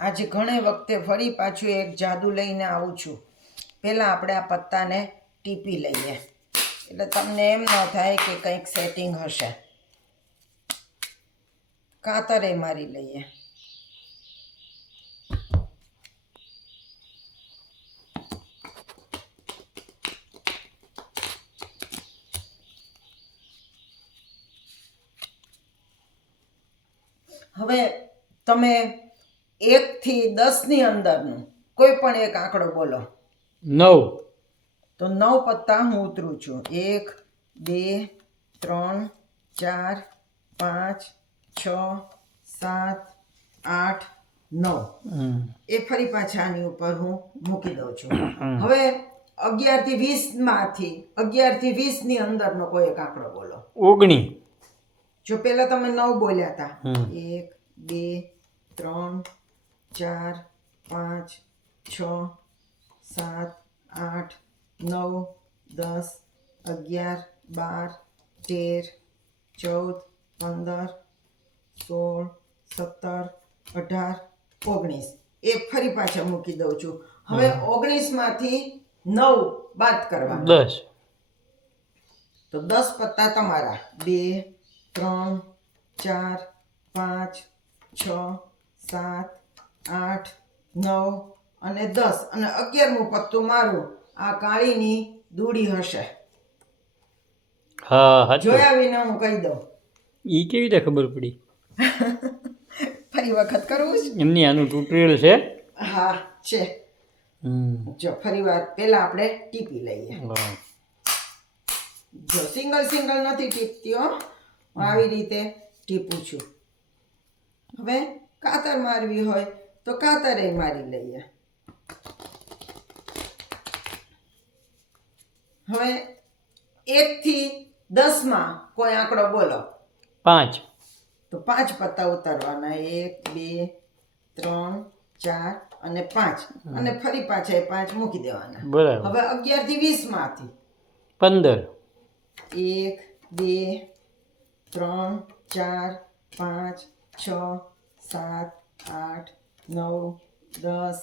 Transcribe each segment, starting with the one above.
આજે ઘણી વખતે ફરી પાછું એક જાદુ લઈને આવું છું. પહેલાં આપણે આ પત્તાને ટીપી લઈએ એટલે તમને એમ ન થાય કે કંઈક સેટિંગ હશે. કાતરે મારી લઈએ. હવે તમે 1 થી 10 ની અંદરનું કોઈ પણ એક આંકડો બોલો. 9. તો 9 પત્તા હું ઉતરું છું. 1 2 3 4 5 6 7 8 9 એ ફરી પાછા આની ઉપર હું મૂકી દઉં છું. હવે 11 થી 20 માંથી 11 થી 20 ની અંદરનો કોઈ એક આંકડો બોલો. 19. જો પેલા તમે 9 બોલ્યા હતા. 1 2 3 4 5 6 7 8 9 10 11 12 13 14 15 16 17 18 19 એ ફરી પાછા મૂકી દઉં છું. હવે 19 માંથી 9 બાદ કરવા. 10. તો 10 પત્તા તમારા. 2 3 4 5 6 7 8 9 અને 10 અને 11મું પત્તું મારું. આ કાળીની દૂડી હશે. હા, જોયા વિના હું કહી દઉં. ઈ કેવી રીતે ખબર પડી? ફરી વખત કરવું છે? એમની આનું ટ્યુટોરિયલ છે? હા છે. જો ફરી વાર પહેલા આપણે ટીપી લઈએ. જો સિંગલ નથી ટીપતી હો, હું આવી રીતે ટીપું છું. હવે કાતર મારવી હોય તો કાતરે મારી લઈએ. હવે 1 થી 10 માં કોઈ આંકડો બોલો. 5. તો 5 પત્તા ઉતારવાના. 1 2 3 4 અને 5 અને ફરી પાછા 5 મૂકી દેવાના. બરાબર. હવે 11 થી 20 માંથી 15. 1 2 3 4 5 6 7 8 9 10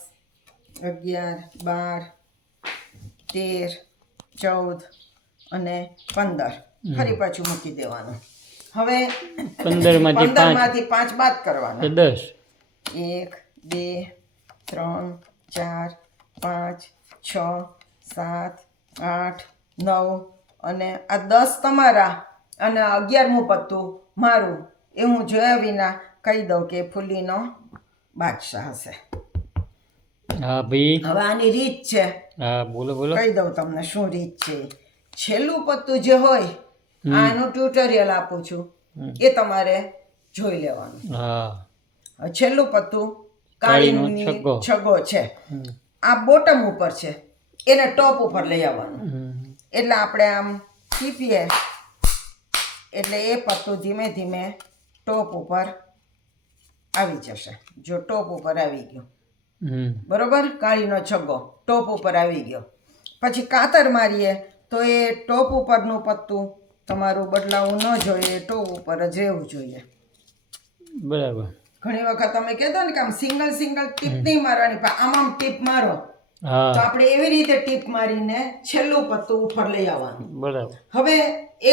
11 12 13 14 અને 15 ફરી પાછું મૂકી દેવાનું. હવે 15 માંથી 5 બાદ કરવાના. 10. 1 2 3 4 5 6 7 8 9 અને આ 10 તમારા અને 11મું પત્તું મારું. એ હું જોયા વિના કહી દઉં કે ફૂલીનો બાદશાહ હશે. હા ભાઈ. હવે આની રીત છે. હા, બોલો બોલો. કહી દઉં તમને શું રીત છે. છેલ્લું પત્તું જે હોય આનું ટ્યુટોરિયલ આપું છું એ તમારે જોઈ લેવાનું. હા. છેલ્લું પત્તું કાળીની છગો છે. આ બોટમ ઉપર છે, એને ટોપ ઉપર લઈ આવવાનું. એટલે આપણે આમ ટીપીએ એટલે એ પત્તું ધીમે ધીમે ટોપ ઉપર આવી જશે. જો ટોપ ઉપર આવી ગયું, બરોબર, કાળીનો છગ્ગો ટોપ ઉપર આવી ગયો. પછી કાતર મારીએ તો એ ટોપ ઉપરનું પત્તું તમારું બદલાવું ન જોઈએ, ટોપ ઉપર જ રહેવું જોઈએ. બરાબર. ઘણી વખત તમે કહેતા ને કે આમ સિંગલ ટીપ નહીં મારવાની, પણ આમ ટીપ મારો તો આપણે એવી રીતે ટીપ મારીને છેલ્લું પત્તું ઉપર લઈ આવવાનું. બરાબર. હવે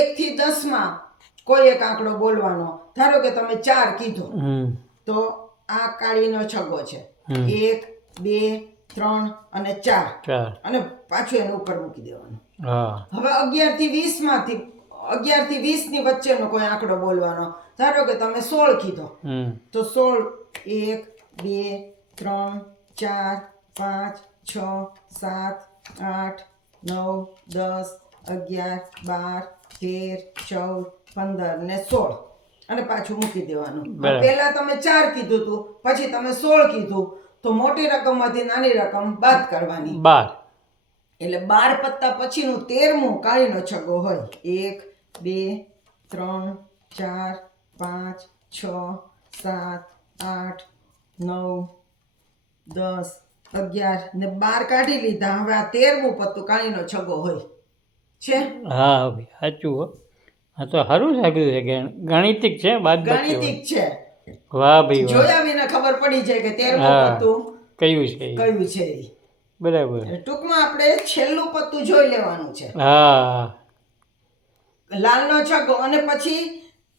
1 થી 10 માં કોઈ એક આંકડો બોલવાનો. ધારો કે તમે 4 કીધો તો આ કાળીનો છગ્ગો છે. 1 2 3 અને 4 અને પાછું એનું ઉપર મૂકી દેવાનું. હવે 11 થી 20 માંથી 11 થી 20 ની વચ્ચેનો કોઈ આંકડો બોલવાનો. ધારો કે તમે 16 કીધો તો 16 1 2 3 4 5 6 7 8 9 10 11 12 13 14 15 ને 16 અને પાછું મૂકી દેવાનું. પહેલા તમે 4 કીધું હતું, પછી તમે 16 કીધું, તો મોટી રકમમાંથી નાની રકમ બાદ કરવાની. 12. એટલે 12 પત્તા પછીનું 13મું કાળીનો છગ્ગો હોય. 1 2 3 4 5 6 7 8 9 10 11 ને 12 કાઢી લીધા. હવે આ 13મું પત્તું કાળીનો છગ્ગો હોય છે. હા, સાચું હો. આ તો સારું સાંભળ્યું છે. ગણિતિક છે, ગણિતિક છે. વાહ ભાઈ વાહ જોયા વિના ખબર પડી જાય કે 13મું હા. પત્તું કયું છે એ? કયું છે ઈ. બરાબર એટલે ટૂંકમાં આપણે છેલ્લું પત્તું જોઈ લેવાનું છે, હા લાલનો છગ્ગો, અને પછી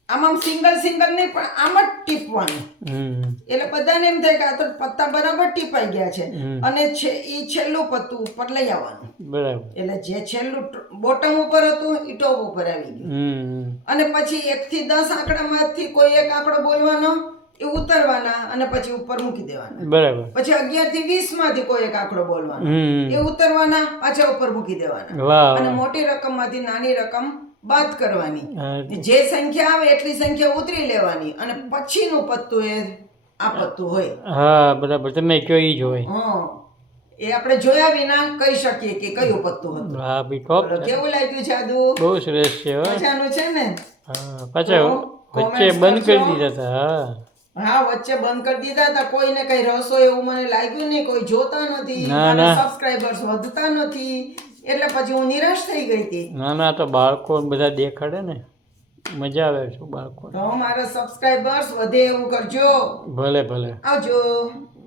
આમાં સિંગલ સિંગલ નહીં પણ આમ જ ટીપવાનું. હમ એટલે બધાને એમ થાય કે આ તો પત્તા બરાબર ટીપાઈ ગયા છે, હમ. અને ઈ છેલ્લું પત્તું ઉપર લઈ આવવાનું. બરાબર એટલે જે છેલ્લું બોટમ ઉપર હતું ઈ ટોપ ઉપર આવી ગયું. હમ અને પછી 1 થી 10 આંકડામાંથી કોઈ એક આંકડો બોલવાનો, એ ઉતરવાના અને પછી ઉપર મૂકી દેવાના. બરાબર પછી 11 થી 20 માંથી કોઈ એક આંકડો બોલવાનો, હમ એ ઉતરવાના, પાછા ઉપર મૂકી દેવાના. વાહ અને મોટી રકમમાંથી નાની રકમ બાદ કરવાની. હા, જે સંખ્યા આવે એટલી સંખ્યા ઉતરી લેવાની, અને પછીનું પત્તું એ આ પત્તું હોય. હા બરાબર તમે કયો ઈ જ હોય હં. એ આપણે જોયા વિના કહી શકીએ કે કયું પત્તું હતું. હા ભાઈ ટોપ બોલો, છે કેવું લાગ્યું જાદુ? બહુ સરસ છે હો મજાનું છે ને? હા પાછા તો વચ્ચે comments બંધ કરી કરજો. દીધા હતા હા હા, વચ્ચે બંધ કરી દીધા હતા. કોઈને કઈ રસ હોય એવું મને લાગ્યું નહીં. કોઈ જોતા નથી, ના, મારા ના. સબસ્ક્રાઇબર્સ વધતા નથી, એટલે પછી હું નિરાશ થઈ ગઈ હતી. ના ના તો બાળકો બધા દેખાડે ને મજા આવે છે બાળકો તો મારા સબસ્ક્રાઇબર્સ વધે એવું કરજો. ભલે ભલે આવજો.